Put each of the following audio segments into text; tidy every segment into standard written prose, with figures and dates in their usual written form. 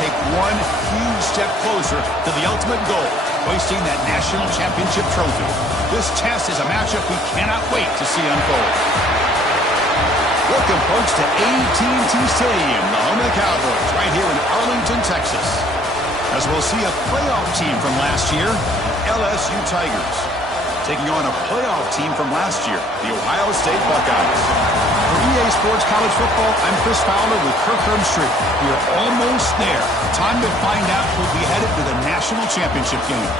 take one huge step closer to the ultimate goal, hoisting that national championship trophy. This test is a matchup we cannot wait to see unfold. Welcome, folks, to AT&T Stadium, the home of the Cowboys, right here in Arlington, Texas. As we'll see a playoff team from last year, LSU Tigers, taking on a playoff team from last year, the Ohio State Buckeyes. For EA Sports College Football, I'm Chris Fowler with Kirk Herbstreit. We are almost there. Time to find out who'll be headed to the national championship game.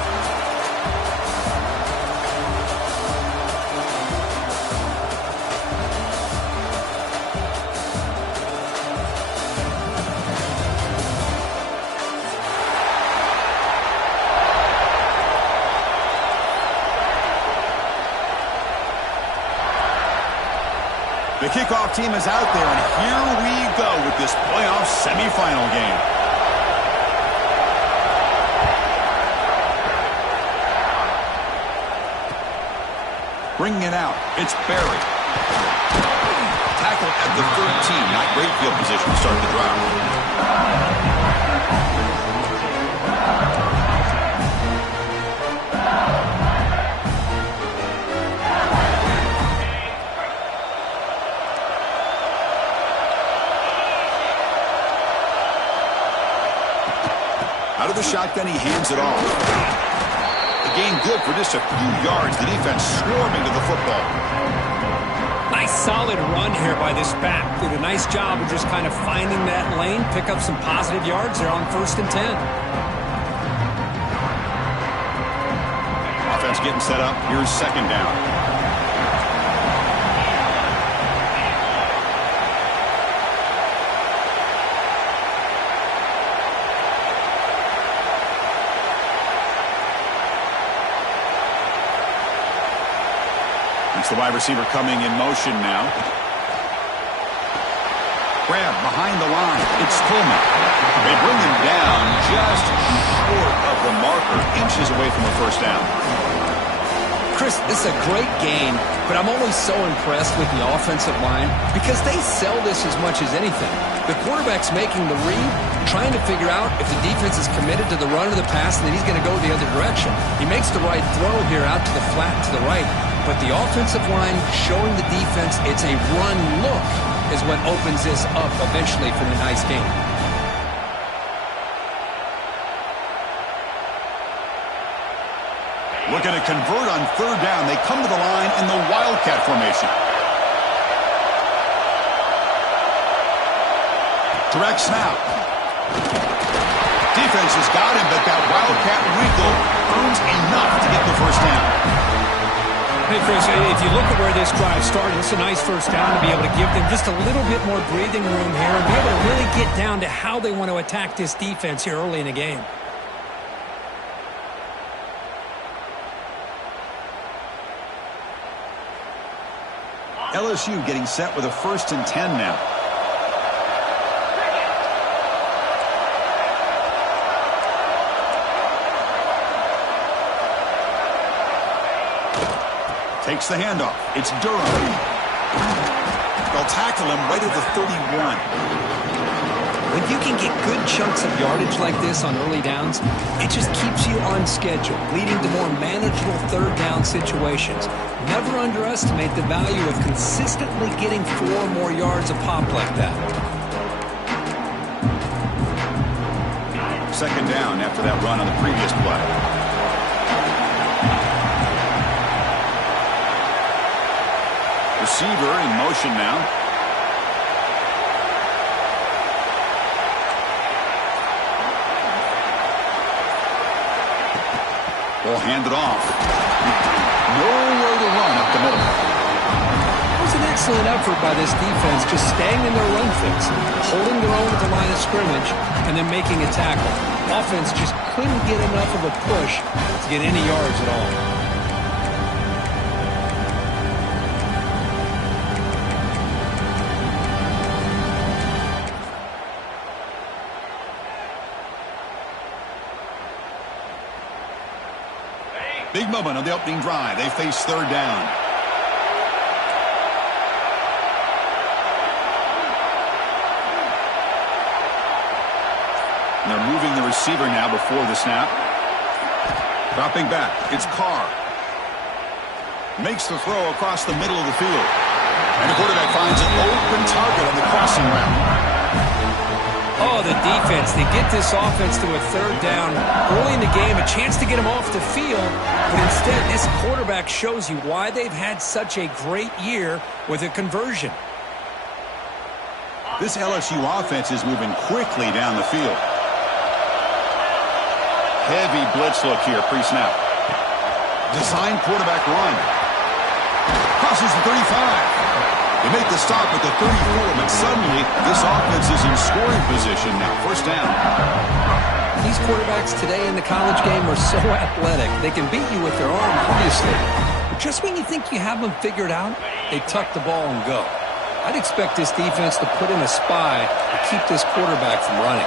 The kickoff team is out there, and here we go with this playoff semifinal game. Bringing it out, it's Barry. Tackle at the 13, not great field position to start the drive. Out of the shotgun, he hands it off. The gain good for just a few yards. The defense swarming to the football. Nice solid run here by this back. Did a nice job of just kind of finding that lane, pick up some positive yards there on 1st and 10. Offense getting set up. Here's 2nd down. It's the wide receiver coming in motion now. Grab behind the line. It's Tillman. They bring him down just short of the marker, inches away from a 1st down. Chris, this is a great game, but I'm always so impressed with the offensive line because they sell this as much as anything. The quarterback's making the read, trying to figure out if the defense is committed to the run or the pass, and then he's going to go the other direction. He makes the right throw here out to the flat to the right. But the offensive line showing the defense it's a run look is what opens this up eventually for the nice game. Looking to convert on 3rd down. They come to the line in the Wildcat formation. Direct snap. Defense has got him, but that Wildcat wrinkle earns enough to get the 1st down. Hey, Chris, if you look at where this drive started, it's a nice 1st down to be able to give them just a little bit more breathing room here and be able to really get down to how they want to attack this defense here early in the game. LSU getting set with a 1st and 10 now. Takes the handoff. It's Durham. They'll tackle him right at the 31. When you can get good chunks of yardage like this on early downs, it just keeps you on schedule, leading to more manageable 3rd down situations. Never underestimate the value of consistently getting 4 more yards a pop like that. 2nd down after that run on the previous play. Receiver in motion now. Ball handed off. Nowhere to run up the middle. It was an excellent effort by this defense, just staying in their run fix, holding their own at the line of scrimmage, and then making a tackle. Offense just couldn't get enough of a push to get any yards at all. Big moment on the opening drive. They face 3rd down. And they're moving the receiver now before the snap. Dropping back. It's Carr. Makes the throw across the middle of the field. And the quarterback finds an open target on the crossing route. Oh, the defense. They get this offense to a third down early in the game, a chance to get him off the field. But instead, this quarterback shows you why they've had such a great year with a conversion. This LSU offense is moving quickly down the field. Heavy blitz look here pre-snap. Design quarterback run. Crosses the 35. They make the stop at the 34, but suddenly this offense is in scoring position now. First down. These quarterbacks today in the college game are so athletic. They can beat you with their arm, obviously. But just when you think you have them figured out, they tuck the ball and go. I'd expect this defense to put in a spy to keep this quarterback from running.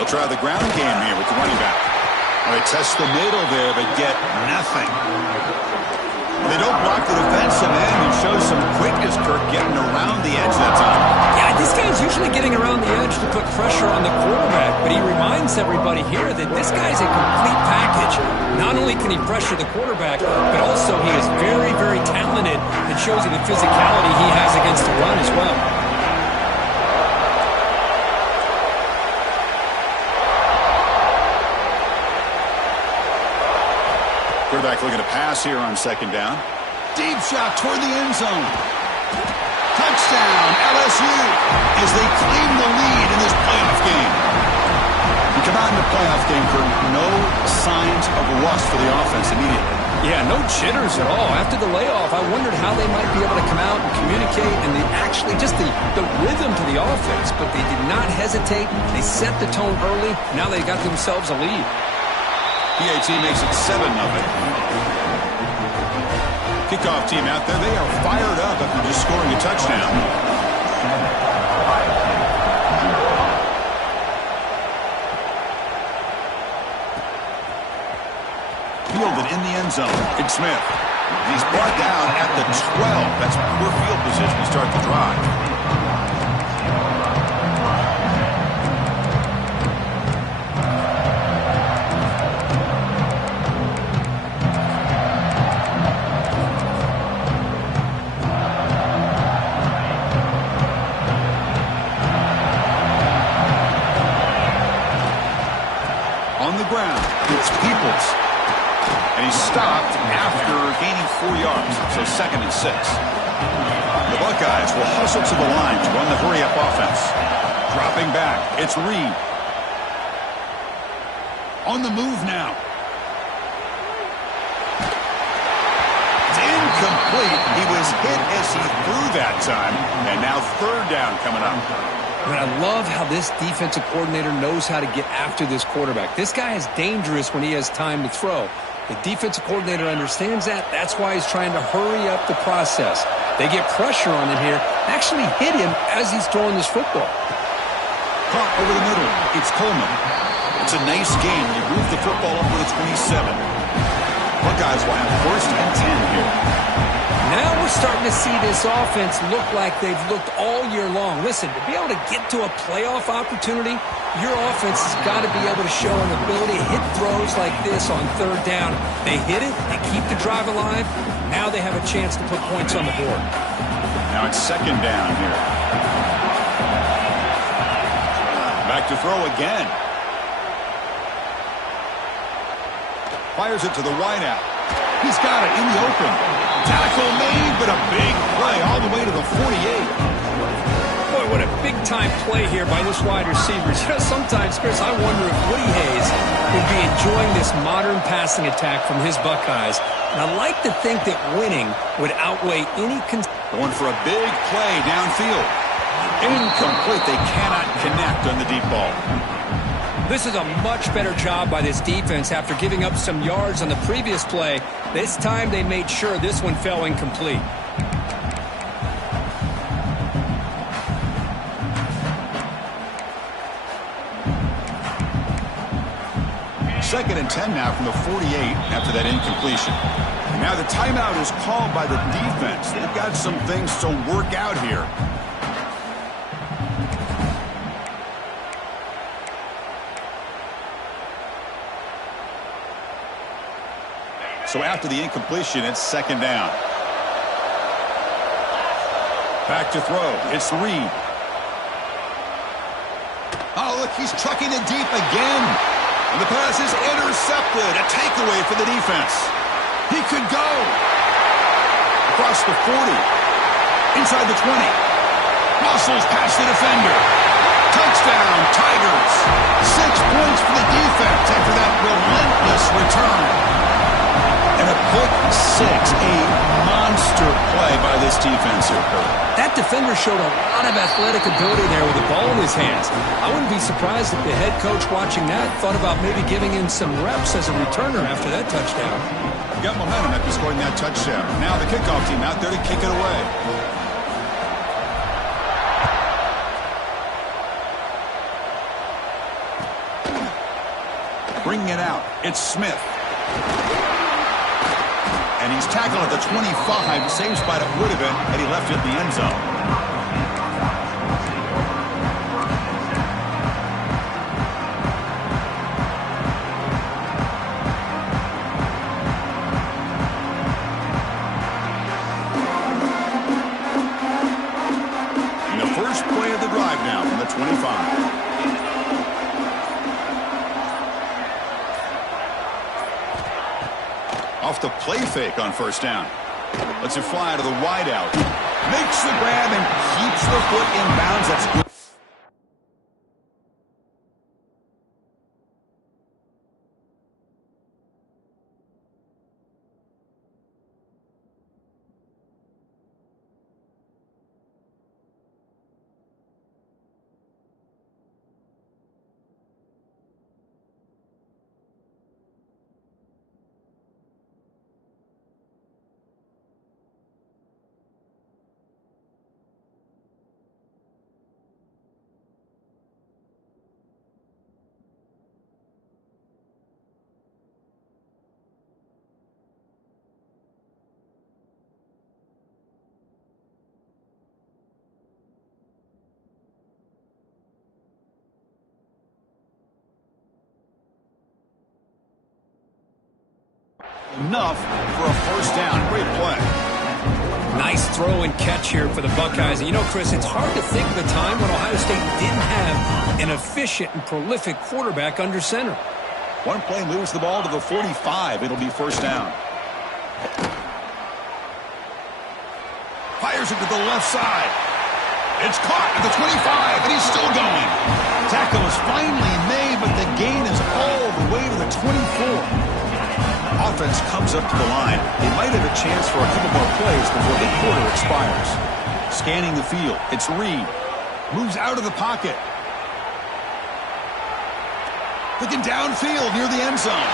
They'll try the ground game here with the running back. All right, test the middle there, but get nothing. They don't block the defensive end and show some quickness, Kirk, getting around the edge that time. Yeah, this guy's usually getting around the edge to put pressure on the quarterback, but he reminds everybody here that this guy's a complete package. Not only can he pressure the quarterback, but also he is very, very talented and shows you the physicality he has against the run as well. Quarterback looking to pass here on second down. Deep shot toward the end zone. Touchdown, LSU, as they claim the lead in this playoff game. You come out in the playoff game for no signs of rust for the offense immediately. Yeah, no jitters at all. After the layoff, I wondered how they might be able to come out and communicate and just the rhythm to the offense, but they did not hesitate. They set the tone early. Now they got themselves a lead. PAT makes it 7-0. Kickoff team out there. They are fired up after just scoring a touchdown. Fielded in the end zone. It's Smith. He's brought down at the 12. That's poor field position to start the drive. And he stopped after gaining 4 yards, so 2nd and 6. The Buckeyes will hustle to the line to run the hurry-up offense. Dropping back, it's Reed. On the move now. It's incomplete. He was hit as he threw that time, and now 3rd down coming up. But I love how this defensive coordinator knows how to get after this quarterback. This guy is dangerous when he has time to throw. The defensive coordinator understands that. That's why he's trying to hurry up the process. They get pressure on him here, actually hit him as he's throwing this football. Caught over the middle. It's Coleman. It's a nice game. You move the football up with a 27. Buckeyes will have 1st and 10 here. Now we're starting to see this offense look like they've looked all year long. Listen, to be able to get to a playoff opportunity, your offense has got to be able to show an ability to hit throws like this on 3rd down. They hit it, they keep the drive alive. Now they have a chance to put points on the board. Now it's 2nd down here. Back to throw again. Fires it to the wideout. He's got it in the open. Tackle made, but a big play all the way to the 48. Boy, what a big-time play here by this wide receiver. You know, sometimes, Chris, I wonder if Woody Hayes would be enjoying this modern passing attack from his Buckeyes. And I like to think that winning would outweigh any... Going for a big play downfield. Incomplete. They cannot connect on the deep ball. This is a much better job by this defense after giving up some yards on the previous play. This time they made sure this one fell incomplete. 2nd and 10 now from the 48 after that incompletion. And now the timeout is called by the defense. They've got some things to work out here. So after the incompletion, it's 2nd down. Back to throw. It's Reed. Oh, look, he's trucking it deep again. And the pass is intercepted. A takeaway for the defense. He could go. Across the 40. Inside the 20. Muscles past the defender. Touchdown, Tigers. 6 points for the defense after that relentless return. And a pick six, a monster play by this defense here, Kurt. That defender showed a lot of athletic ability there with the ball in his hands. I wouldn't be surprised if the head coach watching that thought about maybe giving him some reps as a returner after that touchdown. Got momentum after scoring that touchdown. Now the kickoff team out there to kick it away. Bringing it out, it's Smith. And he's tackled at the 25. Same spot it would have been had he left it in the end zone. And the first play of the drive now from the 25. Off the play fake on 1st down. Lets it fly to the wideout. Makes the grab and keeps the foot in bounds. That's good. Enough for a 1st down. Great play. Nice throw and catch here for the Buckeyes. And you know, Chris, it's hard to think of a time when Ohio State didn't have an efficient and prolific quarterback under center. One play moves the ball to the 45. It'll be 1st down. Fires it to the left side. It's caught at the 25, and he's still going. Tackle is finally made, but the gain is all the way to the 24. Offense comes up to the line. They might have a chance for a couple more plays before the quarter expires. Scanning the field. It's Reed. Moves out of the pocket. Looking downfield near the end zone.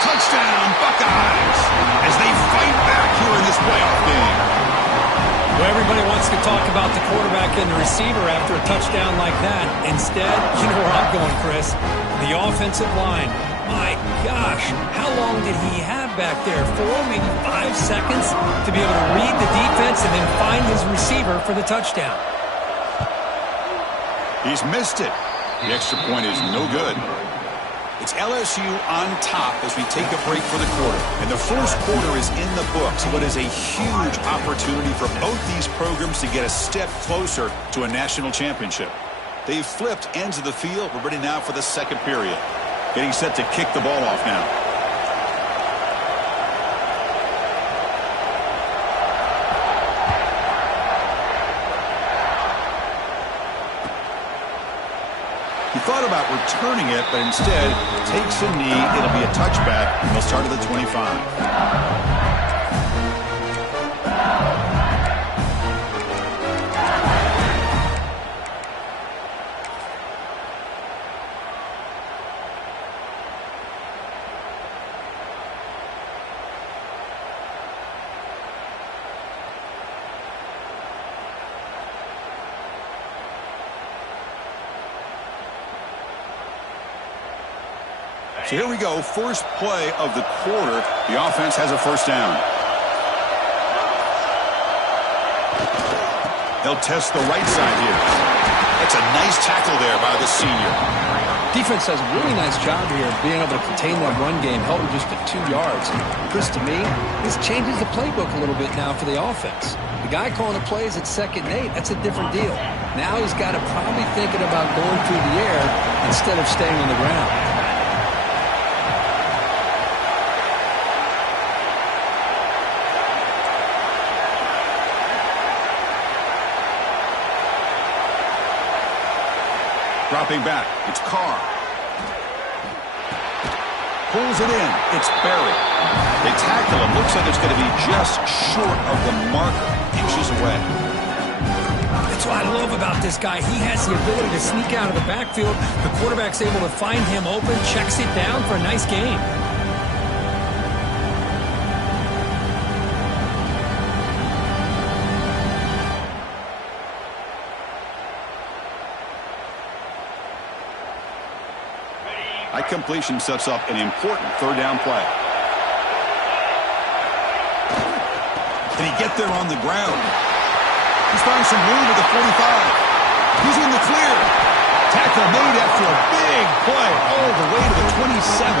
Touchdown, Buckeyes, as they fight back here in this playoff game. Well, everybody wants to talk about the quarterback and the receiver after a touchdown like that. Instead, you know where I'm going, Chris. The offensive line. My gosh, how long did he have back there? 4, maybe 5 seconds to be able to read the defense and then find his receiver for the touchdown. He's missed it. The extra point is no good. It's LSU on top as we take a break for the quarter. And the first quarter is in the books. What is a huge opportunity for both these programs to get a step closer to a national championship. They've flipped ends of the field. We're ready now for the 2nd period. Getting set to kick the ball off now. He thought about returning it, but instead takes a knee. It'll be a touchback, and they'll start at the 25. So here we go, first play of the quarter. The offense has a first down. They'll test the right side here. That's a nice tackle there by the senior. Defense does a really nice job here of being able to contain that run game, held them just at 2 yards. Chris, to me, this changes the playbook a little bit now for the offense. The guy calling the plays at 2nd and 8, that's a different deal. Now he's got to probably thinking about going through the air instead of staying on the ground. Dropping back, it's Carr. Pulls it in, it's Barry. They tackle him, looks like it's going to be just short of the marker, inches away. That's what I love about this guy. He has the ability to sneak out of the backfield. The quarterback's able to find him open, checks it down for a nice gain. That completion sets up an important third down play. Can he get there on the ground? He's finding some room at the 45. He's in the clear. Tackle made after a big play all the way to the 27.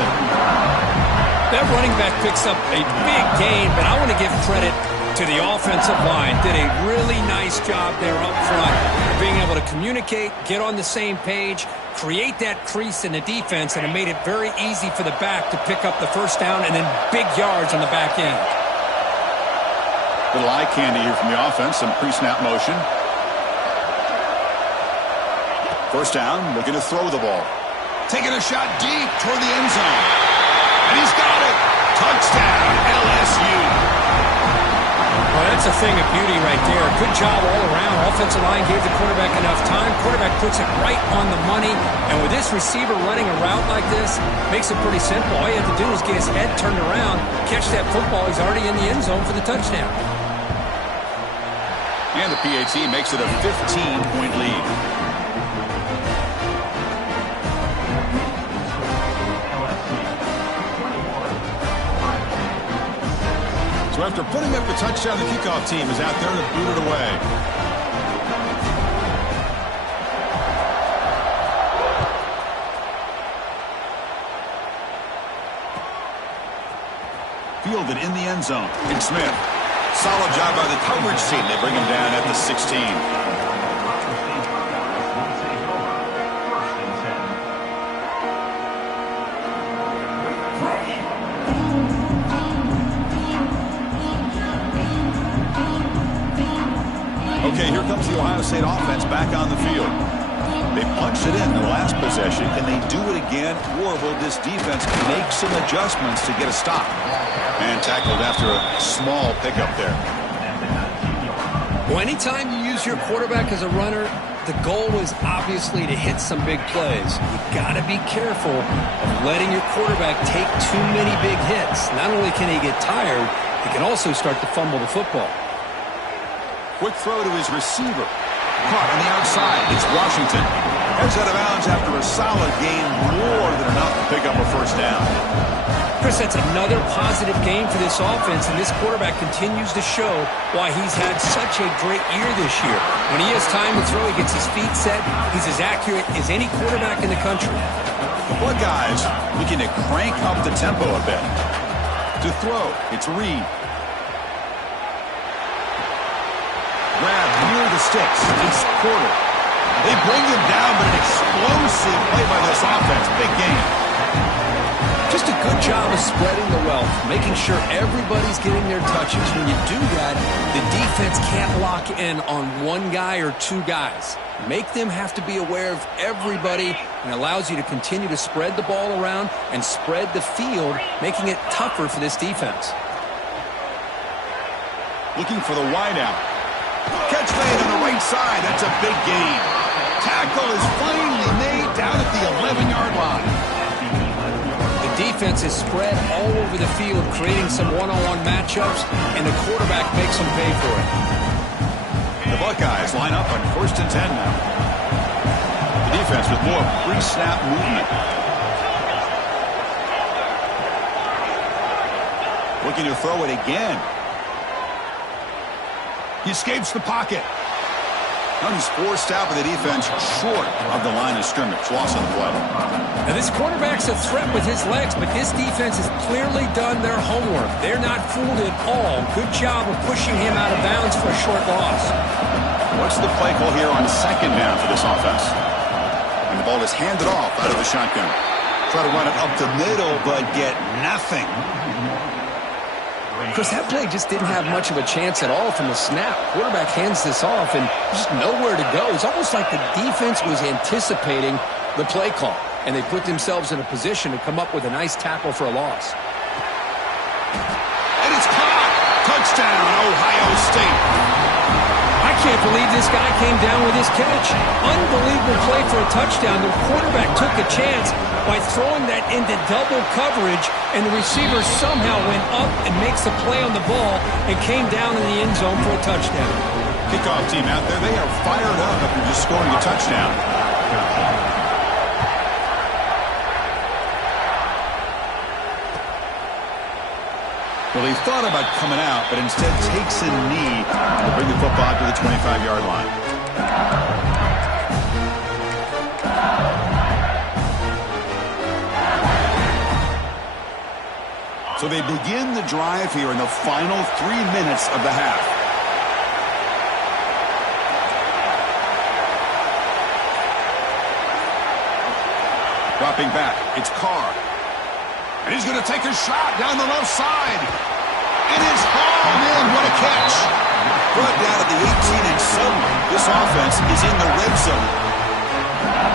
That running back picks up a big gain, but I want to give credit to the offensive line. Did a really nice job there up front, being able to communicate, get on the same page, create that crease in the defense, and it made it very easy for the back to pick up the first down and then big yards on the back end. Little eye candy here from the offense, some pre-snap motion. First down, looking to throw the ball. Taking a shot deep toward the end zone. And he's got it. Touchdown, LSU. Well, that's a thing of beauty right there. Good job all around. Offensive line gave the quarterback enough time. Quarterback puts it right on the money. And with this receiver running a route like this, makes it pretty simple. All you have to do is get his head turned around, catch that football. He's already in the end zone for the touchdown. And the PAT makes it a 15-point lead. So after putting up the touchdown, the kickoff team is out there to boot it away. Fielded in the end zone. And Smith. Solid job by the coverage team. They bring him down at the 16. Okay, here comes the Ohio State offense back on the field. They punched it in the last possession. Can they do it again, or will this defense make some adjustments to get a stop? And tackled after a small pickup there. Well, anytime you use your quarterback as a runner, the goal is obviously to hit some big plays. You've got to be careful of letting your quarterback take too many big hits. Not only can he get tired, he can also start to fumble the football. Quick throw to his receiver. Caught on the outside. It's Washington. Heads out of bounds after a solid gain, more than enough to pick up a first down. Chris, that's another positive game for this offense, and this quarterback continues to show why he's had such a great year this year. When he has time to throw, he gets his feet set. He's as accurate as any quarterback in the country. The Buckeyes looking to crank up the tempo a bit. To throw, it's Reed. Grab near the sticks. It's Porter. They bring him down, but an explosive play by this offense. Big game. Just a good job of spreading the wealth, making sure everybody's getting their touches. When you do that, the defense can't lock in on one guy or two guys. Make them have to be aware of everybody, and allows you to continue to spread the ball around and spread the field, making it tougher for this defense. Looking for the wideout. Catch made on the right side. That's a big gain. Tackle is finally made down at the 11-yard line. Defense is spread all over the field, creating some one-on-one matchups, and the quarterback makes them pay for it. The Buckeyes line up on 1st and 10 now. The defense with more pre-snap movement. Looking to throw it again. He escapes the pocket. And he's forced out with the defense short of the line of scrimmage. Loss on the play. Now, this quarterback's a threat with his legs, but this defense has clearly done their homework. They're not fooled at all. Good job of pushing him out of bounds for a short loss. What's the play call here on second down for this offense? And the ball is handed off out of the shotgun. Try to run it up the middle, but get nothing. Chris, that play just didn't have much of a chance at all from the snap. Quarterback hands this off, and just nowhere to go. It's almost like the defense was anticipating the play call, and they put themselves in a position to come up with a nice tackle for a loss. And it's caught! Touchdown, Ohio State! I can't believe this guy came down with his catch. Unbelievable play for a touchdown. The quarterback took a chance by throwing that into double coverage, and the receiver somehow went up and makes the play on the ball and came down in the end zone for a touchdown. Kickoff team out there, they are fired up after just scoring a touchdown. Well, he thought about coming out, but instead takes a knee to bring the football to the 25-yard line. So they begin the drive here in the final 3 minutes of the half. Dropping back, it's Carr. And he's going to take a shot down the left side. It is hauled in. What a catch. Brought down at the 18, and suddenly this offense is in the red zone.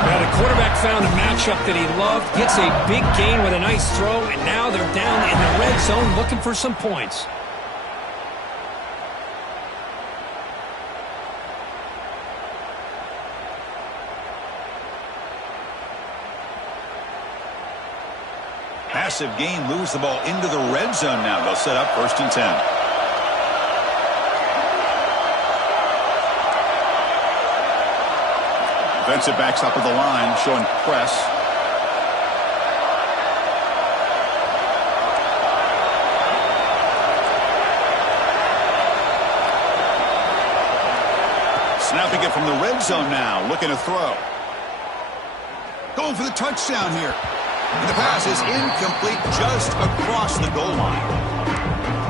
Now the quarterback found a matchup that he loved, gets a big gain with a nice throw, and now they're down in the red zone looking for some points. Massive gain moves the ball into the red zone now. They'll set up 1st and 10. Defensive backs up at the line, showing press. Snapping it from the red zone now, looking to throw. Going for the touchdown here. And the pass is incomplete just across the goal line.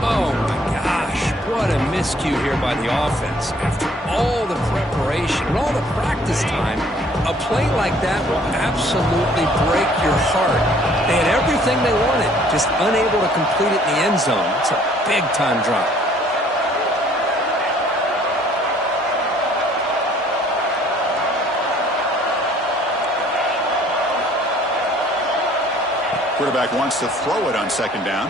Oh, my gosh. What a miscue here by the offense. After all the preparation and all the practice time, a play like that will absolutely break your heart. They had everything they wanted, just unable to complete it in the end zone. It's a big-time drop. Quarterback wants to throw it on second down.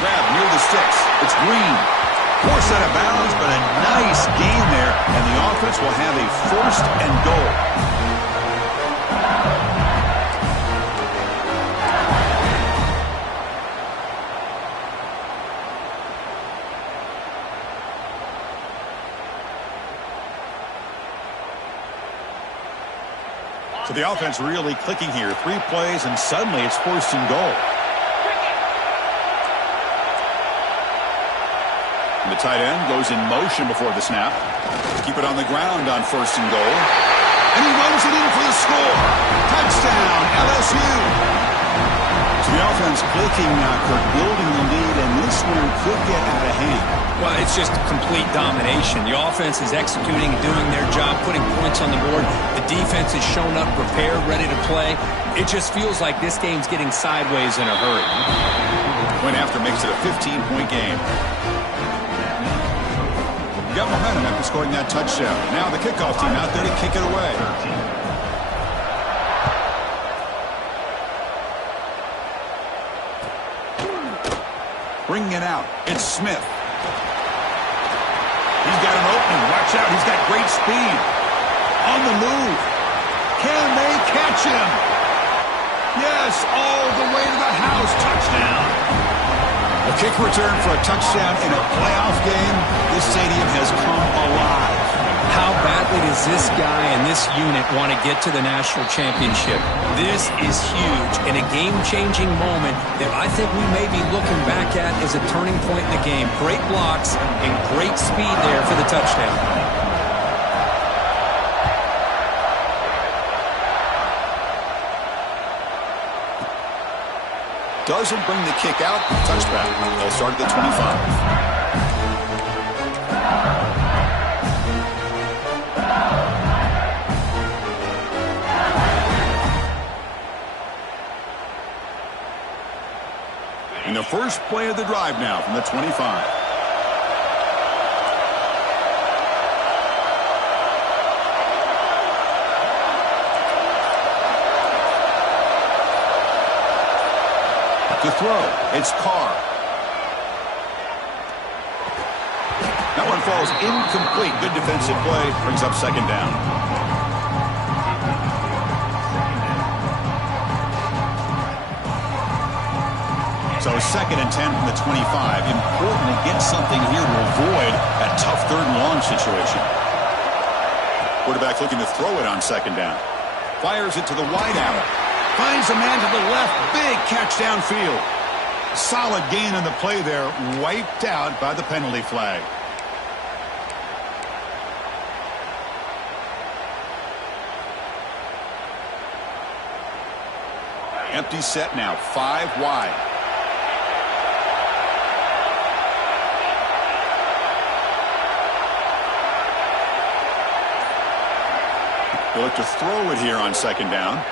Grab near the sticks. It's Green. Forced out of bounds, but a nice gain there, and the offense will have a 1st and goal. So the offense really clicking here. 3 plays, and suddenly it's 1st and goal. And the tight end goes in motion before the snap. Keep it on the ground on 1st and goal. And he runs it in for the score. Touchdown, LSU. So the offense clicking now, Kirk, building the lead, and this one could get out of hand. Well, it's just complete domination. The offense is executing, doing their job, putting points on the board. The defense is shown up, prepared, ready to play. It just feels like this game's getting sideways in a hurry. Point after makes it a 15-point game. Got momentum after scoring that touchdown. Now the kickoff team out there to kick it away. Bringing it out. It's Smith. He's got an opening. Watch out. He's got great speed. On the move. Can they catch him? Yes, all the way to the house. Touchdown. A kick return for a touchdown in a playoff game. This stadium has come alive. How badly does this guy and this unit want to get to the national championship? This is huge and a game-changing moment that I think we may be looking back at as a turning point in the game. Great blocks and great speed there for the touchdown. Doesn't bring the kick out. Touchback. They'll start at the 25. And the first play of the drive now from the 25. To throw, it's Carr. That one falls incomplete. Good defensive play. Brings up second down. So second and 10 from the 25. Important to get something here to avoid that tough third and long situation. Quarterback looking to throw it on second down. Fires it to the wideout. Finds a man to the left. Big catch downfield. Solid gain on the play there. Wiped out by the penalty flag. Empty set now. 5 wide. They look to throw it here on second down.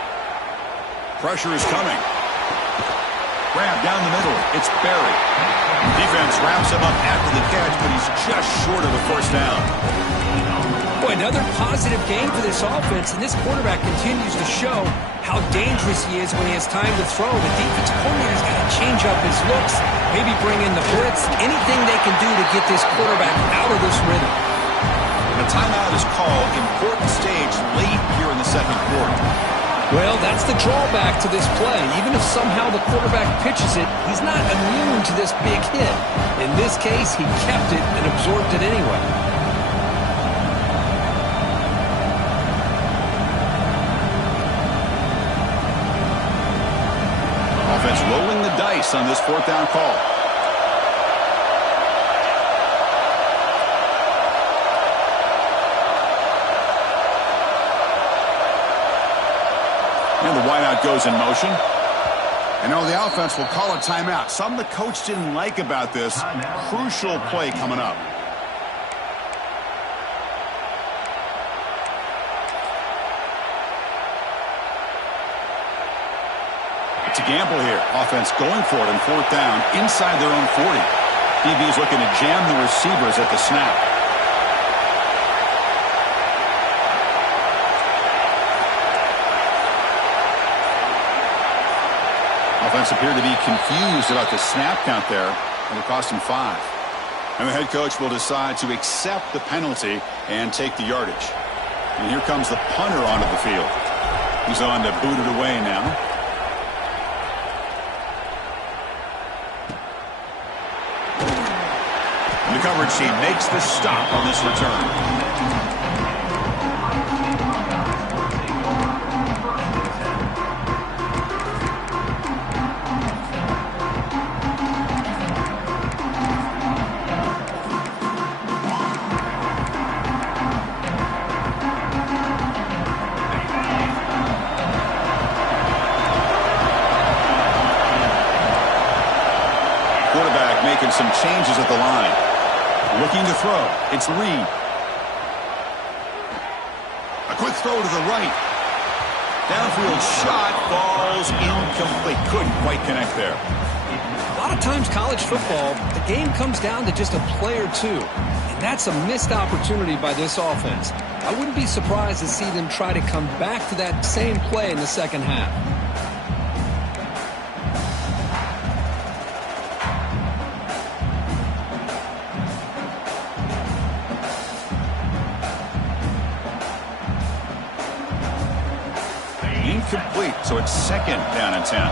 Pressure is coming. Grab down the middle. It's Berry. Defense wraps him up after the catch, but he's just short of a first down. Boy, another positive game for this offense, and this quarterback continues to show how dangerous he is when he has time to throw. The defense coordinator's got to change up his looks, maybe bring in the blitz, anything they can do to get this quarterback out of this rhythm. A timeout is called. Important stage late here in the second quarter. Well, that's the drawback to this play. Even if somehow the quarterback pitches it, he's not immune to this big hit. In this case, he kept it and absorbed it anyway. Offense rolling the dice on this fourth down call. And the wideout goes in motion. And now the offense will call a timeout. Something the coach didn't like about this. Crucial play coming up. It's a gamble here. Offense going for it on fourth down inside their own 40. DB's looking to jam the receivers at the snap. Offense appeared to be confused about the snap count there, and it cost him 5. And the head coach will decide to accept the penalty and take the yardage. And here comes the punter onto the field. He's on to boot it away now. And the coverage team makes the stop on this return. Making some changes at the line. Looking to throw. It's Reed. A quick throw to the right. Downfield shot falls incomplete. Couldn't quite connect there. A lot of times college football, the game comes down to just a play or two. And that's a missed opportunity by this offense. I wouldn't be surprised to see them try to come back to that same play in the second half. Incomplete, so it's second down and 10.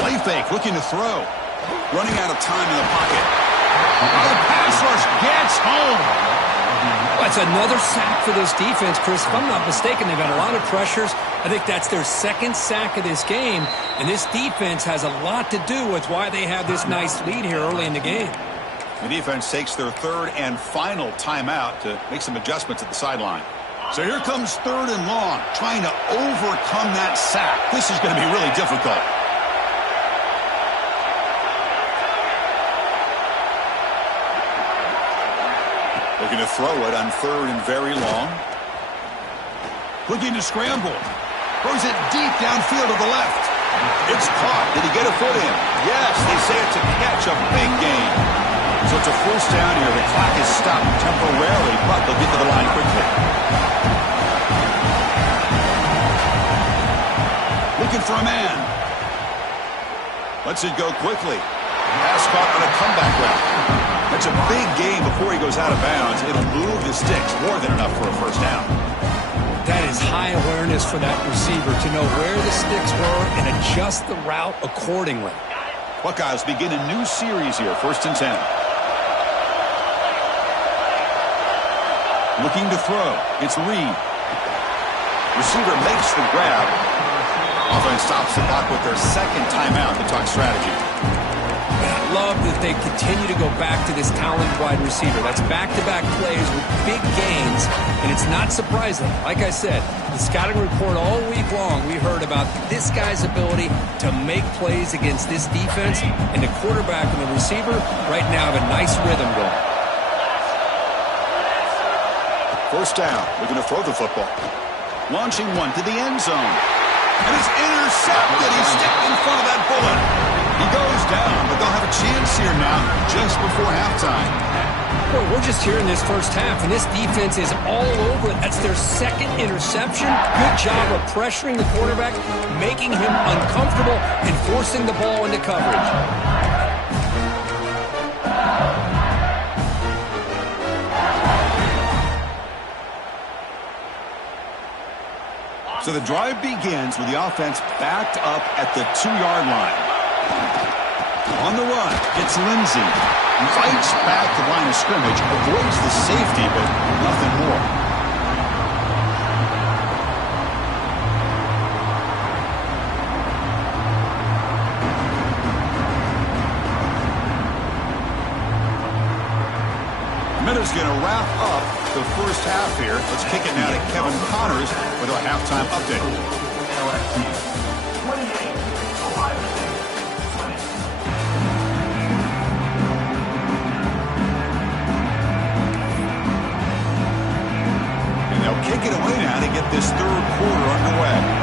Play fake, looking to throw. Running out of time in the pocket. Oh, the pass rush gets home. That's another sack for this defense, Chris. If I'm not mistaken, they've got a lot of pressures. I think that's their second sack of this game, and this defense has a lot to do with why they have this nice lead here early in the game. The defense takes their third and final timeout to make some adjustments at the sideline. So here comes third and long, trying to overcome that sack. This is going to be really difficult. Looking to throw it on third and very long. Looking to scramble. Throws it deep downfield to the left. It's caught. Did he get a foot in? Yes, they say it's a catch, a big gain. So it's a first down here. The clock is stopped temporarily, but they'll get to the line quickly. Looking for a man. Lets it go quickly. Pass caught on a comeback route. That's a big gain before he goes out of bounds. It'll move the sticks more than enough for a first down. That is high awareness for that receiver to know where the sticks were and adjust the route accordingly. Buckeyes begin a new series here, 1st and 10. Looking to throw. It's Reed. Receiver makes the grab. Offense stops the clock with their second timeout to talk strategy. I love that they continue to go back to this talented wide receiver. That's back-to-back plays with big gains, and it's not surprising. Like I said, the scouting report all week long, we heard about this guy's ability to make plays against this defense, and the quarterback and the receiver right now have a nice rhythm going. First down. We're going to throw the football. Launching one to the end zone. And it's intercepted. He's sticked in front of that bullet. He goes down, but they'll have a chance here now just before halftime. Well, we're just here in this first half, and this defense is all over it. That's their second interception. Good job of pressuring the quarterback, making him uncomfortable, and forcing the ball into coverage. So the drive begins with the offense backed up at the 2-yard line. On the run, it's Lindsey. Fights back the line of scrimmage, avoids the safety, but nothing more. Minute's going to wrap up the first half here. Let's kick it now to Kevin Connors with our halftime update. And they'll kick it away now to get this third quarter underway.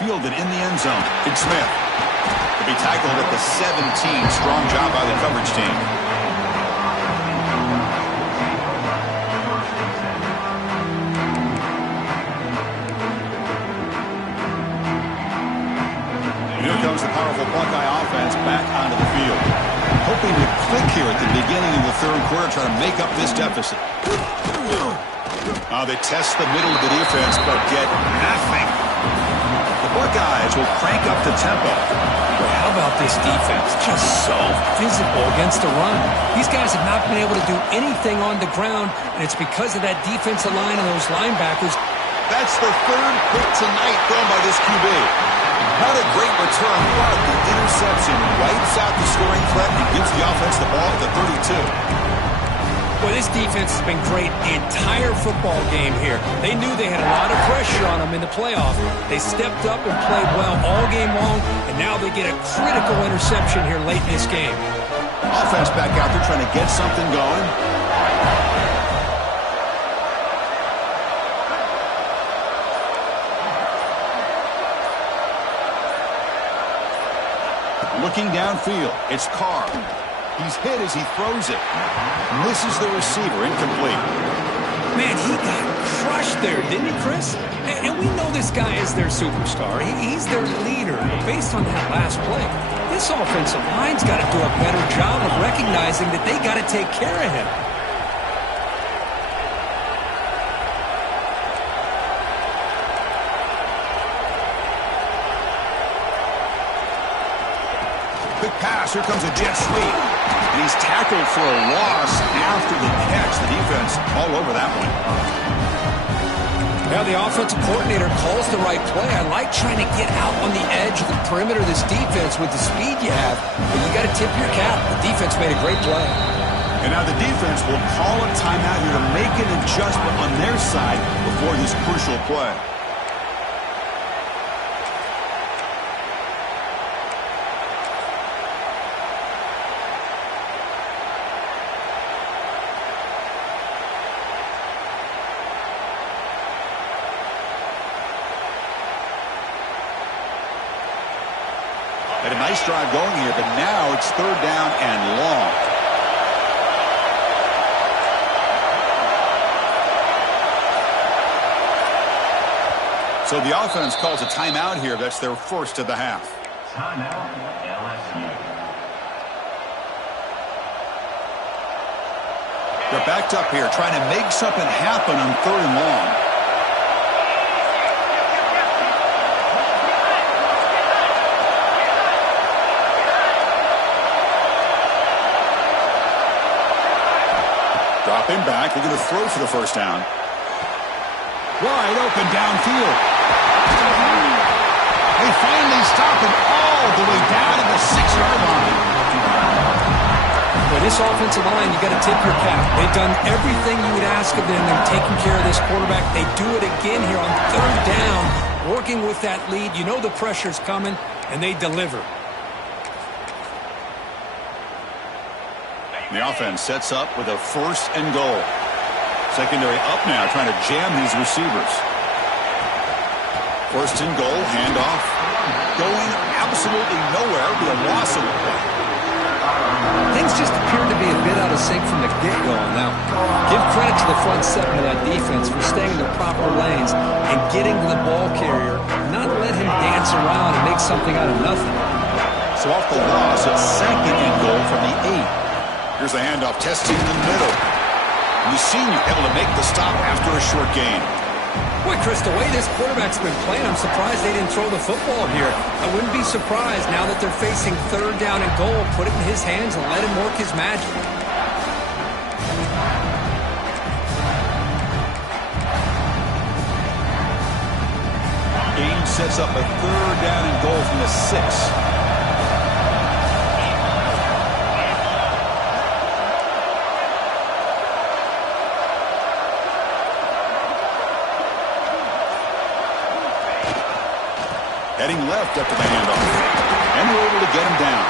Fielded in the end zone. It's Smith. To be tackled at the 17. Strong job by the coverage team. And here comes the powerful Buckeye offense back onto the field. Hoping to click here at the beginning of the third quarter, try to make up this deficit. They test the middle of the defense, but get nothing. Buckeyes will crank up the tempo. Well, how about this defense? Just so physical against the run. These guys have not been able to do anything on the ground, and it's because of that defensive line and those linebackers. That's the third pick tonight thrown by this QB. Not a great return, but the interception wipes out the scoring threat and gives the offense the ball at the 32. Well, this defense has been great the entire football game here. They knew they had a lot of pressure on them in the playoff. They stepped up and played well all game long, and now they get a critical interception here late in this game. Offense back out there trying to get something going. Looking downfield, it's Carr. He's hit as he throws it. Misses the receiver, incomplete. Man, he got crushed there, didn't he, Chris? And we know this guy is their superstar. He's their leader. Based on that last play, this offensive line's got to do a better job of recognizing that they got to take care of him. Quick pass. Here comes a jet sweep. And he's tackled for a loss after the catch. The defense all over that one. Yeah, the offensive coordinator calls the right play. I like trying to get out on the edge of the perimeter of this defense with the speed you have. But you got to tip your cap. The defense made a great play. And now the defense will call a timeout here to make an adjustment on their side before this crucial play. Had a nice drive going here, but now it's third down and long. So the offense calls a timeout here. That's their first of the half. Timeout, LSU. They're backed up here, trying to make something happen on third and long. Drop him back. They're going to throw for the first down. Wide open downfield. They finally stop him all the way down to the 6-yard line. With this offensive line, you got to tip your cap. They've done everything you would ask of them in taking care of this quarterback. They do it again here on third down, working with that lead. You know the pressure's coming, and they deliver. The offense sets up with a first and goal. Secondary up now, trying to jam these receivers. First and goal, handoff. Going absolutely nowhere. It'll be a loss of the play. Things just appeared to be a bit out of sync from the get-go. Now, give credit to the front seven of that defense for staying in their proper lanes and getting to the ball carrier, not let him dance around and make something out of nothing. So off the loss, it's second and goal from the 8. Here's the handoff, testing the middle. And the senior able to make the stop after a short gain. Boy, Chris, the way this quarterback's been playing, I'm surprised they didn't throw the football here. I wouldn't be surprised now that they're facing third down and goal. Put it in his hands and let him work his magic. Game sets up a third down and goal from the 6. Heading left after the handoff. And we're able to get him down.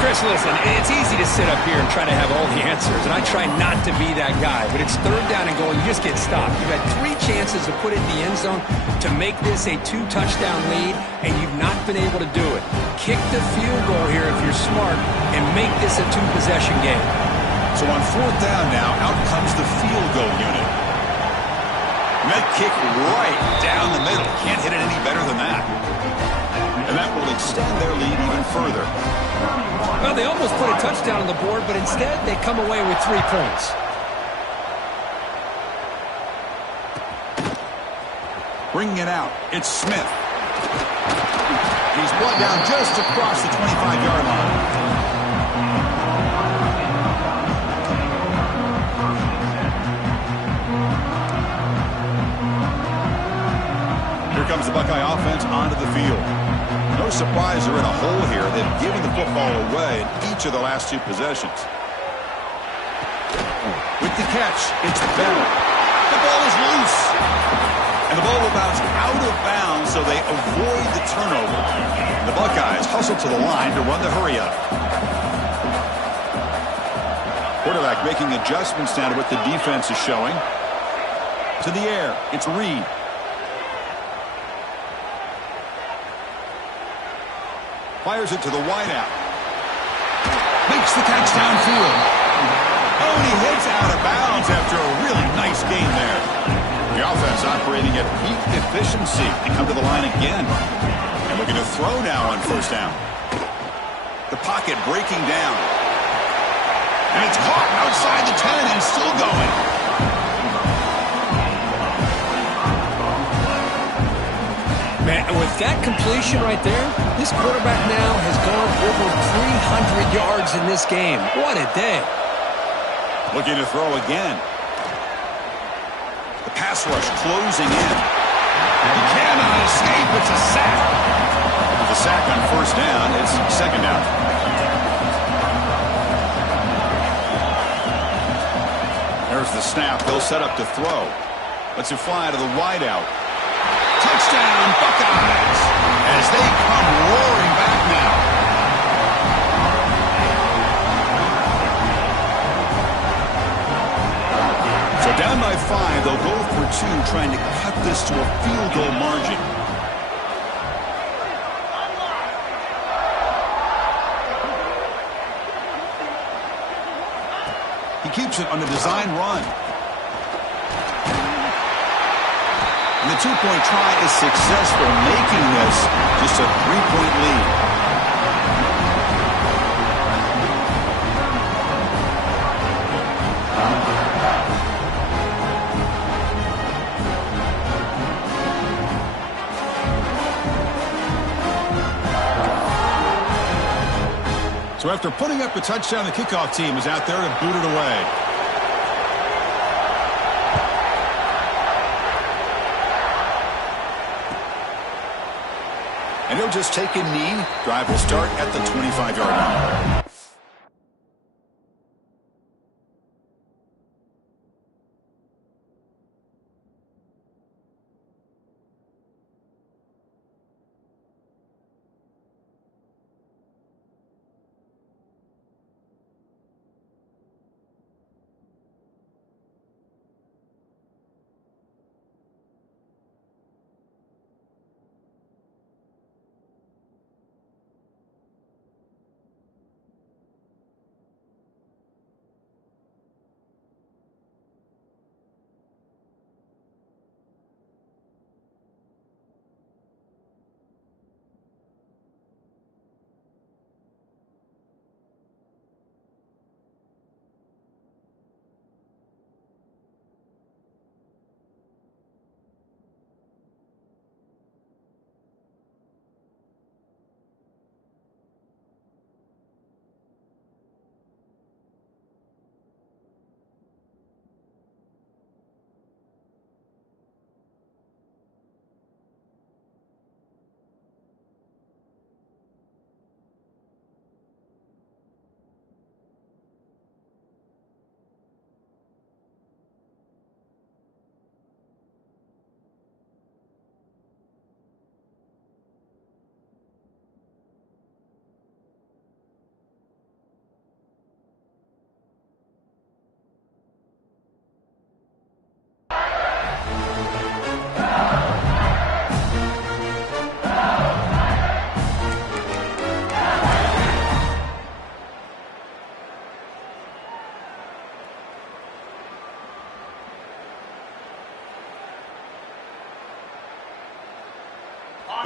Chris, listen, it's easy to sit up here and try to have all the answers, and I try not to be that guy. But it's third down and goal. You just get stopped. You've had 3 chances to put it in the end zone to make this a 2-touchdown lead, and you've not been able to do it. Kick the field goal here if you're smart and make this a 2-possession game. So on fourth down now, out comes the field goal unit. And that kick right down the middle. Can't hit it any better than that. And that will extend their lead even further. Well, they almost put a touchdown on the board, but instead they come away with 3 points. Bringing it out, it's Smith. He's brought down just across the 25-yard line. Here comes the Buckeye offense onto the field. No surprise they're in a hole here. They've given the football away in each of the last 2 possessions. With the catch, it's Bell. The ball is loose. And the ball will bounce out of bounds, so they avoid the turnover. The Buckeyes hustle to the line to run the hurry-up. Quarterback making adjustments now to what the defense is showing. To the air, it's Reed. Fires it to the wideout. Makes the catch downfield. Oh, and he hits out of bounds after a really nice game there. The offense operating at peak efficiency to come to the line again. And looking to throw now on first down. The pocket breaking down. And it's caught outside the 10 and still going. Man, with that completion right there, this quarterback now has gone over 300 yards in this game. What a day. Looking to throw again. The pass rush closing in. He cannot escape. It's a sack. With the sack on first down, it's second down. There's the snap. They'll set up to throw. Lets it fly to the wideout. Touchdown, Buckeyes, as they come roaring back now. So down by 5, they'll go for 2, trying to cut this to a field goal margin. He keeps it on the design run. And the two-point try is successful, making this just a 3-point lead. So after putting up a touchdown, the kickoff team is out there to boot it away. And he'll just take a knee. Drive will start at the 25-yard line.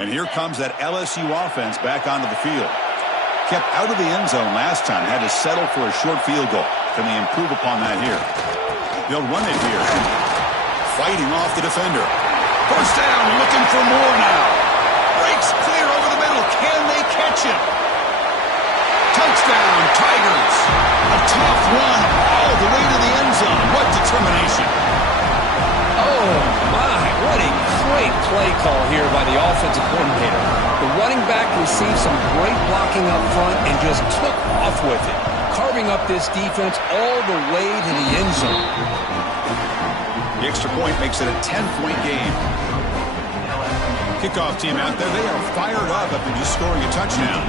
And here comes that LSU offense back onto the field. Kept out of the end zone last time, had to settle for a short field goal. Can they improve upon that here? They'll run it here. Fighting off the defender. First down, looking for more now. Breaks clear over the middle. Can they catch him? Touchdown, Tigers. A tough run all the way to the end zone. What determination. Oh, my. What a great play call here by the offensive coordinator. The running back received some great blocking up front and just took off with it, carving up this defense all the way to the end zone. The extra point makes it a 10-point game. Kickoff team out there, they are fired up after just scoring a touchdown.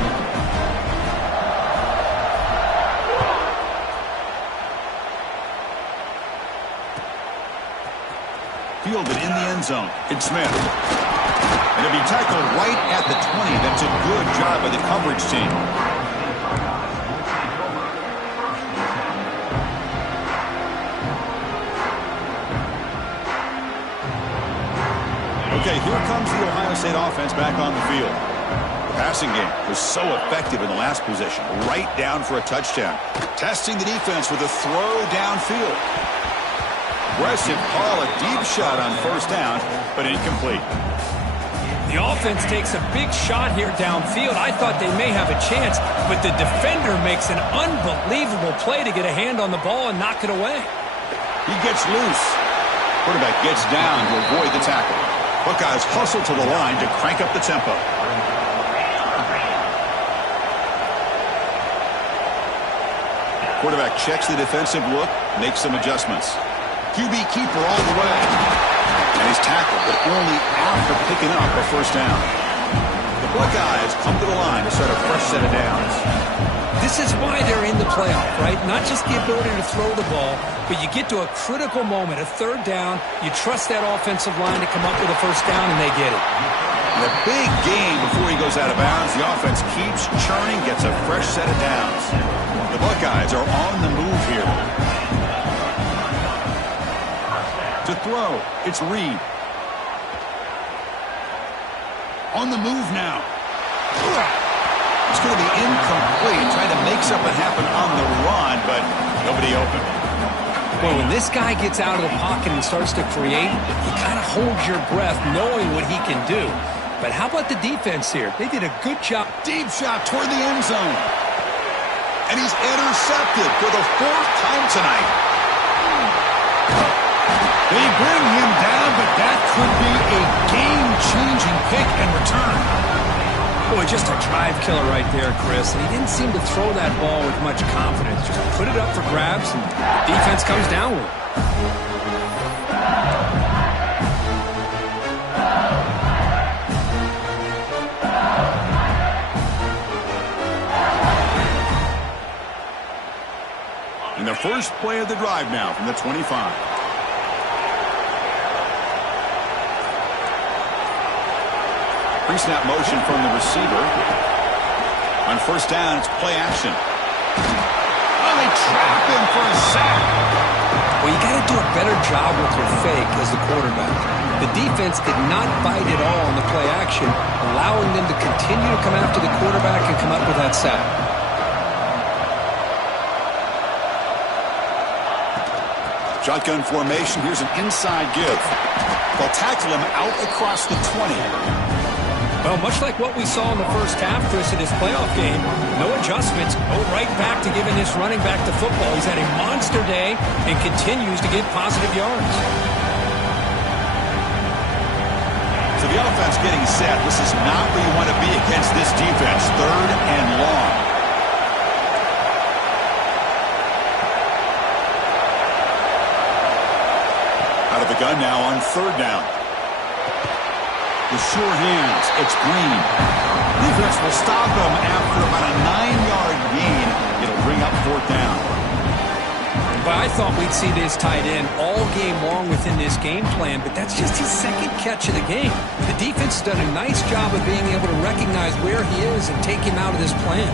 Fielded in the end zone. It's Smith. And it'll be tackled right at the 20. That's a good job by the coverage team. Okay, here comes the Ohio State offense back on the field. The passing game was so effective in the last possession. Right down for a touchdown. Testing the defense with a throw downfield. Aggressive call, a deep shot on first down, but incomplete. The offense takes a big shot here downfield. I thought they may have a chance, but the defender makes an unbelievable play to get a hand on the ball and knock it away. He gets loose. Quarterback gets down to avoid the tackle. Buckeyes hustle to the line to crank up the tempo. Quarterback checks the defensive look, makes some adjustments. QB keeper all the way. And he's tackled, but only after picking up a first down. The Buckeyes come to the line to set a fresh set of downs. This is why they're in the playoff, right? Not just the ability to throw the ball, but you get to a critical moment, a third down, you trust that offensive line to come up with a first down, and they get it. And a big gain before he goes out of bounds. The offense keeps churning, gets a fresh set of downs. The Buckeyes are on the move here. To throw, it's Reed. On the move now. It's going to be incomplete. Trying to make something happen on the run, but nobody open. Well, when this guy gets out of the pocket and starts to create, you kind of hold your breath knowing what he can do. But how about the defense here? They did a good job. Deep shot toward the end zone. And he's intercepted for the fourth time tonight. They bring him down, but that could be a game-changing pick and return. Boy, just a drive killer right there, Chris. And he didn't seem to throw that ball with much confidence. Just put it up for grabs, and defense comes down with it. And the first play of the drive now from the 25. Pre-snap motion from the receiver. On first down, it's play action. Oh, they trap him for a sack. Well, you got to do a better job with your fake as the quarterback. The defense did not bite at all on the play action, allowing them to continue to come after the quarterback and come up with that sack. Shotgun formation. Here's an inside give. They'll tackle him out across the 20. Well, much like what we saw in the first half, Chris, in this playoff game, no adjustments. Go right back to giving this running back the football. He's had a monster day and continues to get positive yards. So the offense getting set. This is not where you want to be against this defense. Third and long. Out of the gun now on third down. With sure hands, it's Green. Defense will stop him after about a 9-yard gain. It'll bring up fourth down. But I thought we'd see this tight end all game long within this game plan, but that's just his second catch of the game. The defense has done a nice job of being able to recognize where he is and take him out of this plan.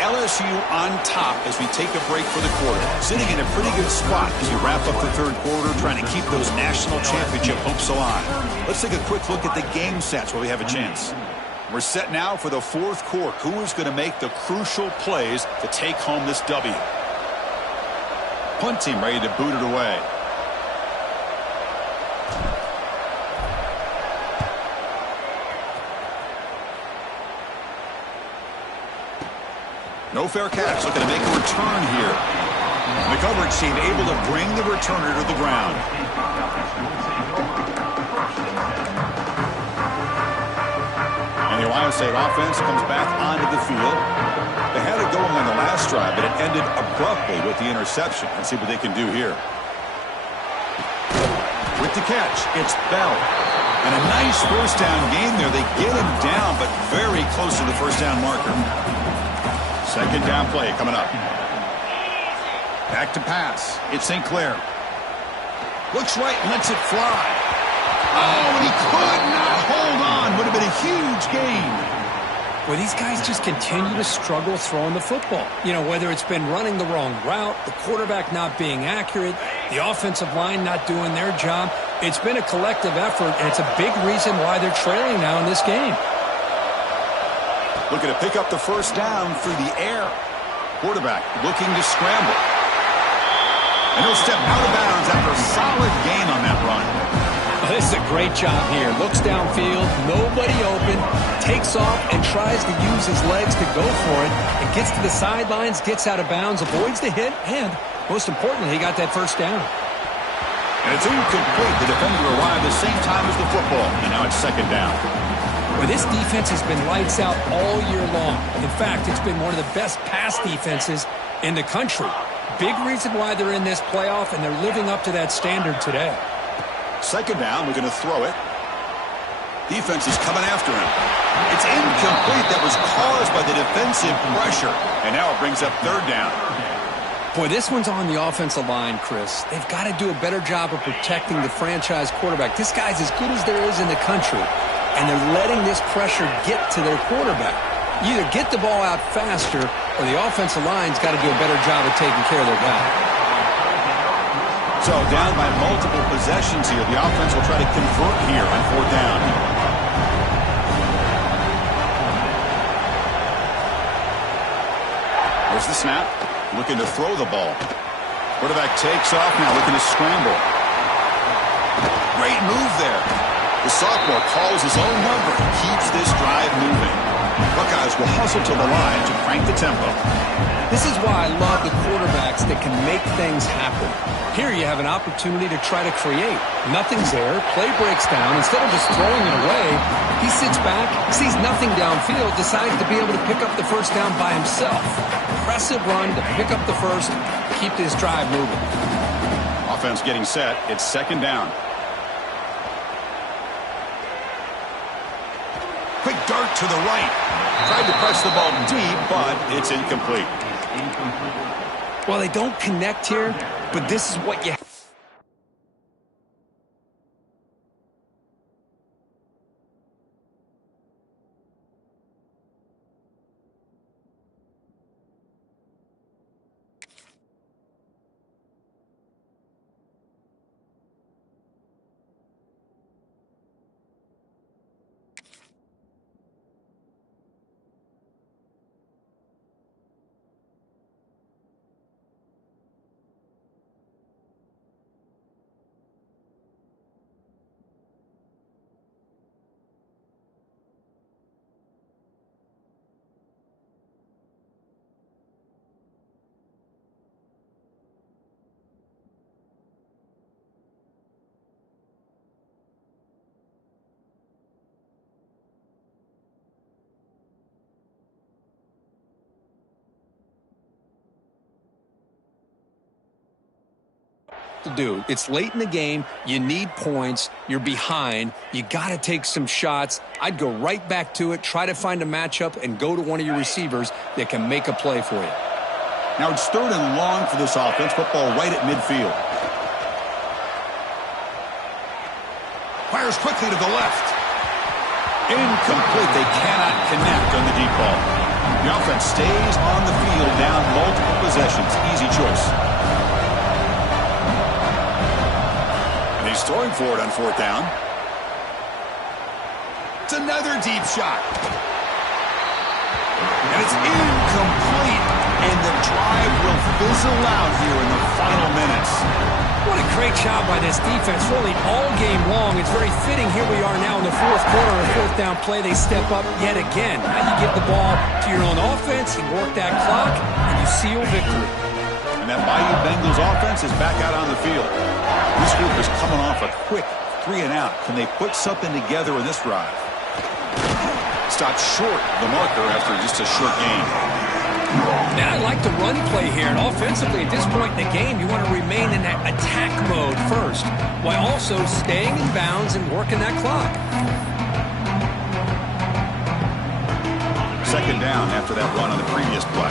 LSU on top as we take a break for the quarter. Sitting in a pretty good spot as we wrap up the third quarter, trying to keep those national championship hopes alive. Let's take a quick look at the game sets while we have a chance. We're set now for the fourth quarter. Who is going to make the crucial plays to take home this W? Punt team ready to boot it away. No fair catch, looking to make a return here. The coverage team able to bring the returner to the ground. And the Ohio State offense comes back onto the field. They had it going on the last drive, but it ended abruptly with the interception. Let's see what they can do here. With the catch, it's Bell. And a nice first down game there. They get him down, but very close to the first down marker. Second down play coming up. Back to pass. It's St. Clair. Looks right, lets it fly. Oh, and he could not hold on. Would have been a huge gain. Well, these guys just continue to struggle throwing the football. You know, whether it's been running the wrong route, the quarterback not being accurate, the offensive line not doing their job. It's been a collective effort, and it's a big reason why they're trailing now in this game. Looking to pick up the first down through the air. Quarterback looking to scramble. And he'll step out of bounds after a solid gain on that run. Well, this is a great job here. Looks downfield, nobody open, takes off and tries to use his legs to go for it. And gets to the sidelines, gets out of bounds, avoids the hit, and most importantly, he got that first down. And it's incomplete. The defender arrived the same time as the football, and now it's second down. Well, this defense has been lights out all year long. In fact, it's been one of the best pass defenses in the country. Big reason why they're in this playoff, and they're living up to that standard today. Second down, we're going to throw it. Defense is coming after him. It's incomplete. That was caused by the defensive pressure. And now it brings up third down. Boy, this one's on the offensive line, Chris. They've got to do a better job of protecting the franchise quarterback. This guy's as good as there is in the country, and they're letting this pressure get to their quarterback. You either get the ball out faster, or the offensive line's got to do a better job of taking care of their guy. So down by multiple possessions here. The offense will try to convert here on fourth down. There's the snap. Looking to throw the ball. Quarterback takes off now, looking to scramble. Great move there. The sophomore calls his own number and keeps this drive moving. Buckeyes will hustle to the line to crank the tempo. This is why I love the quarterbacks that can make things happen. Here you have an opportunity to try to create. Nothing's there. Play breaks down. Instead of just throwing it away, he sits back, sees nothing downfield, decides to be able to pick up the first down by himself. Impressive run to pick up the first, keep this drive moving. Offense getting set. It's second down. Quick dart to the right. Tried to press the ball deep, but it's incomplete. Well, they don't connect here, but this is what you... to do. It's late in the game. You need points. You're behind. You got to take some shots. I'd go right back to it, try to find a matchup, and go to one of your receivers that can make a play for you. Now it's third and long for this offense. Football right at midfield. Fires quickly to the left. Incomplete. They cannot connect on the deep ball. The offense stays on the field, down multiple possessions. Easy choice. He's throwing for it on fourth down. It's another deep shot. And it's incomplete. And the drive will fizzle out here in the final minutes. What a great job by this defense, really all game long. It's very fitting. Here we are now in the fourth quarter, a fourth down play. They step up yet again. Now you give the ball to your own offense, you work that clock, and you seal victory. And that Bayou Bengals offense is back out on the field. This group is coming off a quick 3 and out. Can they put something together in this drive? Stopped short the marker after just a short gain. Now I like the run play here, and offensively at this point in the game, you want to remain in that attack mode first, while also staying in bounds and working that clock. Second down after that run on the previous play.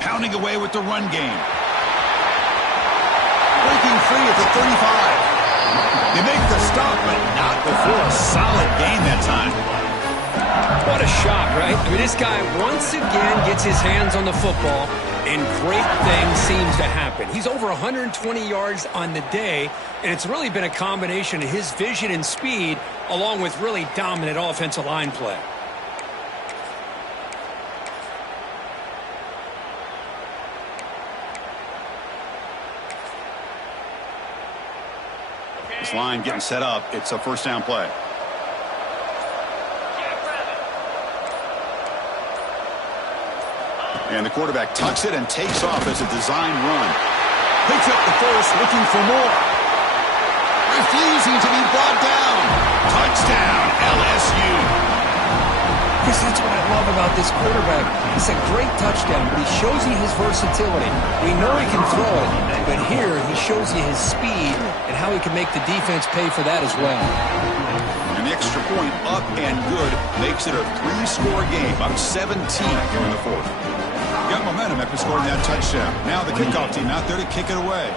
Pounding away with the run game. Breaking free at the 35. They make the stop, but not before a solid gain that time. What a shot, right? I mean, this guy once again gets his hands on the football, and great things seem to happen. He's over 120 yards on the day, and it's really been a combination of his vision and speed along with really dominant offensive line play. This line getting set up. It's a first down play. And the quarterback tucks it and takes off as a design run. Picks up the first, looking for more. Refusing to be brought down. Touchdown, LSU. Chris, that's what I love about this quarterback. It's a great touchdown, but he shows you his versatility. We know he can throw it, but here he shows you his speed and how he can make the defense pay for that as well. And the extra point up and good makes it a 3-score game, up 17 here in the fourth. Got momentum after scoring that touchdown. Now the kickoff team out there to kick it away.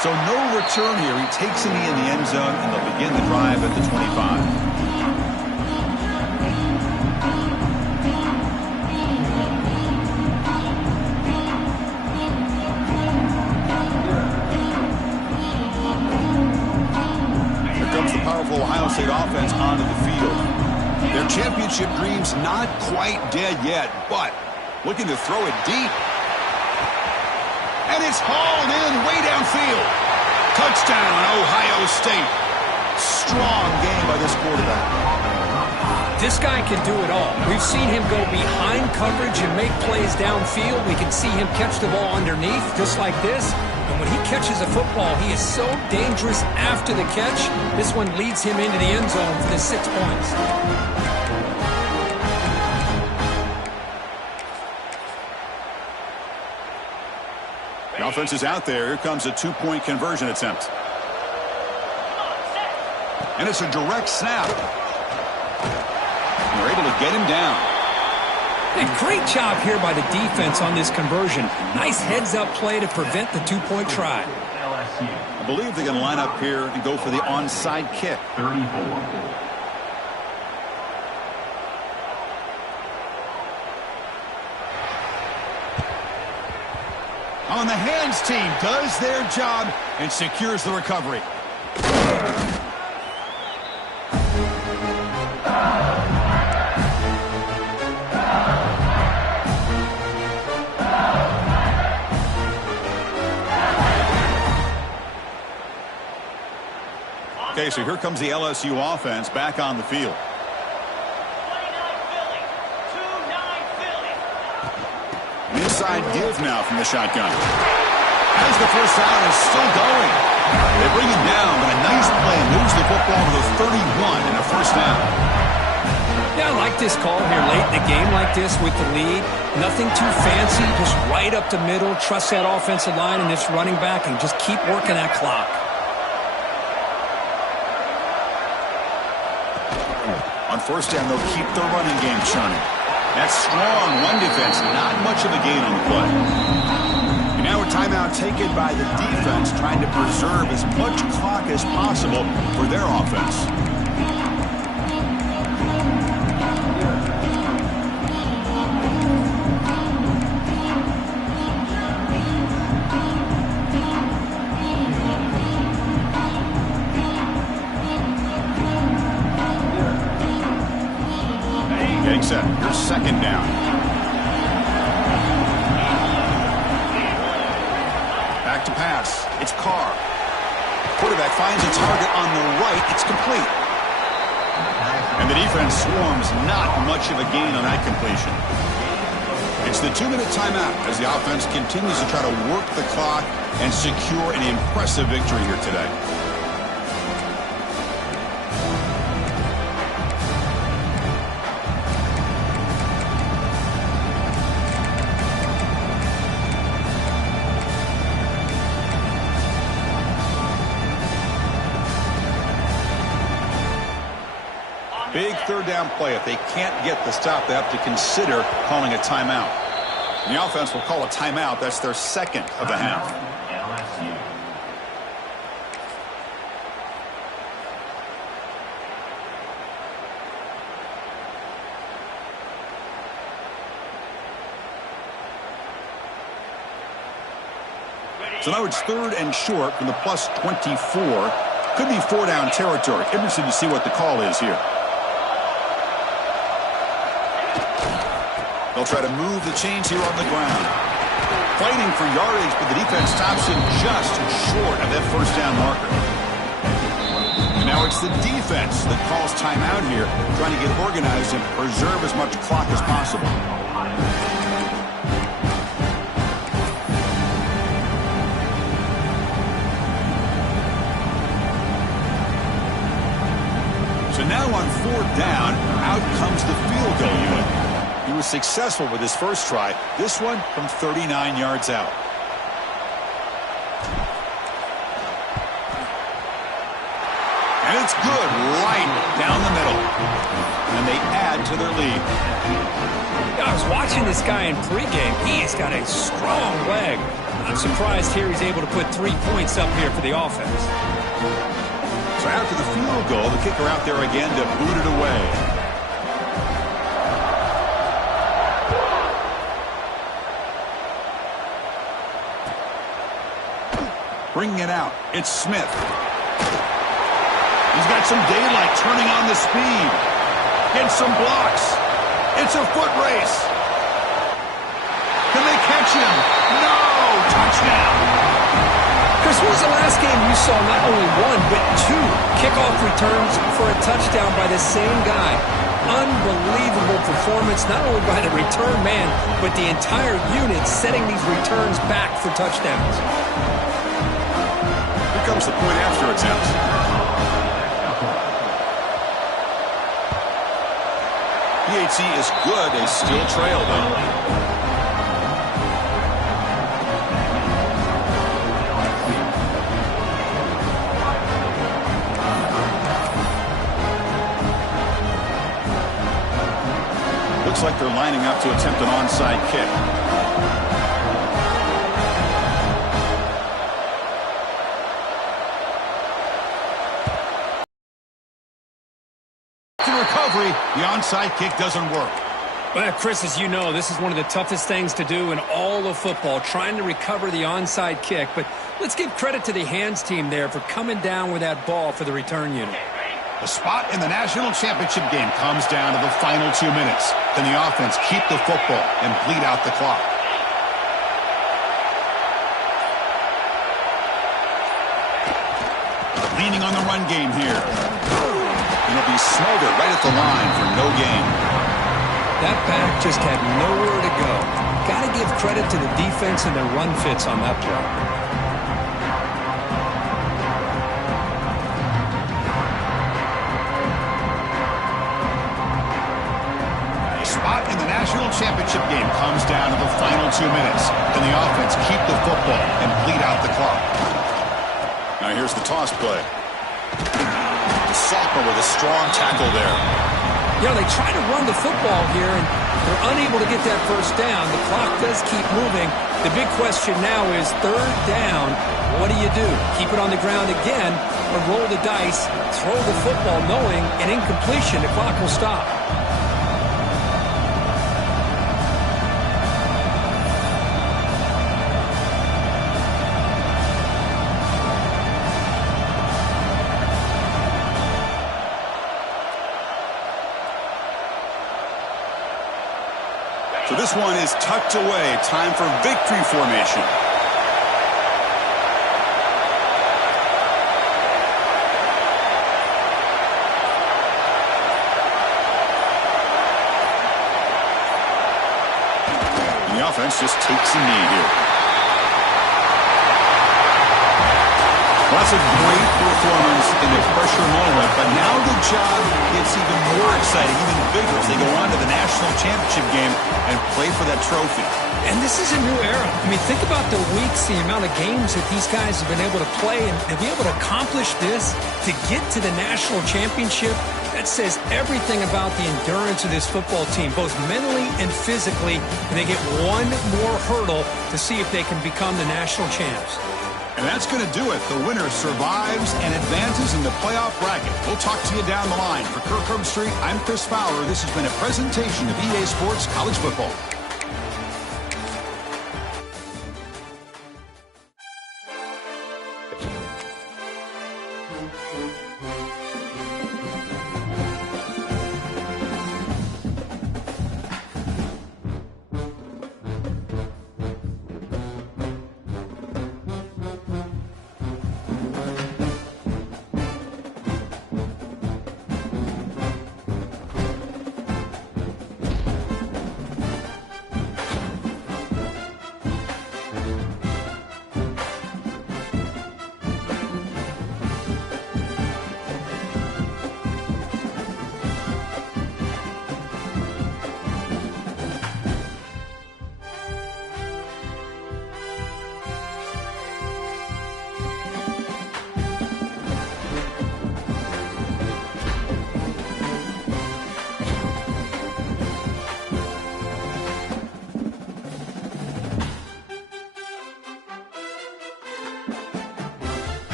So no return here. He takes a knee in the end zone, and they'll begin the drive at the 25. Here comes the powerful Ohio State offense onto the field. Their championship dreams not quite dead yet, but looking to throw it deep. And it's hauled in way downfield. Touchdown, Ohio State. Strong game by this quarterback. This guy can do it all. We've seen him go behind coverage and make plays downfield. We can see him catch the ball underneath, just like this. And when he catches a football, he is so dangerous after the catch. This one leads him into the end zone for the 6 points. The offense is out there. Here comes a 2-point conversion attempt. And it's a direct snap. And they're able to get him down. A great job here by the defense on this conversion. Nice heads-up play to prevent the 2-point try. I believe they're going to line up here and go for the onside kick. 34. On the hands team does their job and secures the recovery. Okay, so here comes the LSU offense back on the field. Inside give now from the shotgun. As the first down is still going. They bring him down, but a nice play moves the football to the 31 and a first down. Yeah, I like this call here late in the game like this with the lead. Nothing too fancy, just right up the middle. Trust that offensive line and this running back and just keep working that clock. On first down, they'll keep their running game churning. That's strong run defense, not much of a gain on the play. And now a timeout taken by the defense, trying to preserve as much clock as possible for their offense. Getting set. Here's second down. Back to pass. It's Carr. Quarterback finds a target on the right. It's complete. And the defense swarms. Not much of a gain on that completion. It's the 2-minute timeout as the offense continues to try to work the clock and secure an impressive victory here today. Big third down play. If they can't get the stop, they have to consider calling a timeout. And the offense will call a timeout. That's their second of the half. LSU. So now it's 3rd and short from the plus 24. Could be 4-down territory. Interested to see what the call is here. They'll try to move the chains here on the ground. Fighting for yardage, but the defense stops him just short of that 1st down marker. And now it's the defense that calls timeout here, trying to get organized and preserve as much clock as possible. So now on 4th down, out comes the field goal unit. He was successful with his first try. This one from 39 yards out. And it's good right down the middle. And they add to their lead. I was watching this guy in pregame. He's got a strong leg. I'm surprised here he's able to put 3 points up here for the offense. So after the field goal, the kicker out there again to boot it away. Bringing it out, it's Smith. He's got some daylight turning on the speed. Gets some blocks. It's a foot race. Can they catch him? No! Touchdown! Chris, when was the last game you saw not only 1, but 2 kickoff returns for a touchdown by the same guy? Unbelievable performance, not only by the return man, but the entire unit setting these returns back for touchdowns. Here comes the point after attempt. PAT is good. They still trail, though. Looks like they're lining up to attempt an onside kick. Recovery, the onside kick doesn't work. Well, Chris, as you know, this is one of the toughest things to do in all of football, trying to recover the onside kick. But let's give credit to the hands team there for coming down with that ball for the return unit. The spot in the national championship game comes down to the final 2 minutes. Can the offense keep the football and bleed out the clock? Leaning on the run game here. And it'll be smothered right at the line for no gain. That back just had nowhere to go. Got to give credit to the defense and their run fits on that play. Spot in the national championship game comes down to the final 2 minutes. Can the offense keep the football and bleed out the clock? Now here's the toss play. Sophomore with a strong tackle there. You know, they try to run the football here, and they're unable to get that first down. The clock does keep moving. The big question now is 3rd down. What do you do? Keep it on the ground again, or roll the dice, throw the football knowing an incompletion, the clock will stop. So this one is tucked away. Time for victory formation. And the offense just takes a knee here. Well, that's a great performance in the pressure moment, but now the job gets even more exciting, even bigger as they go on to the national championship game and play for that trophy. And this is a new era. I mean, think about the weeks, the amount of games that these guys have been able to play, and to be able to accomplish this, to get to the national championship, that says everything about the endurance of this football team, both mentally and physically, and they get one more hurdle to see if they can become the national champs. And that's going to do it. The winner survives and advances in the playoff bracket. We'll talk to you down the line. For Kirk Herbstreit, I'm Chris Fowler. This has been a presentation of EA Sports College Football.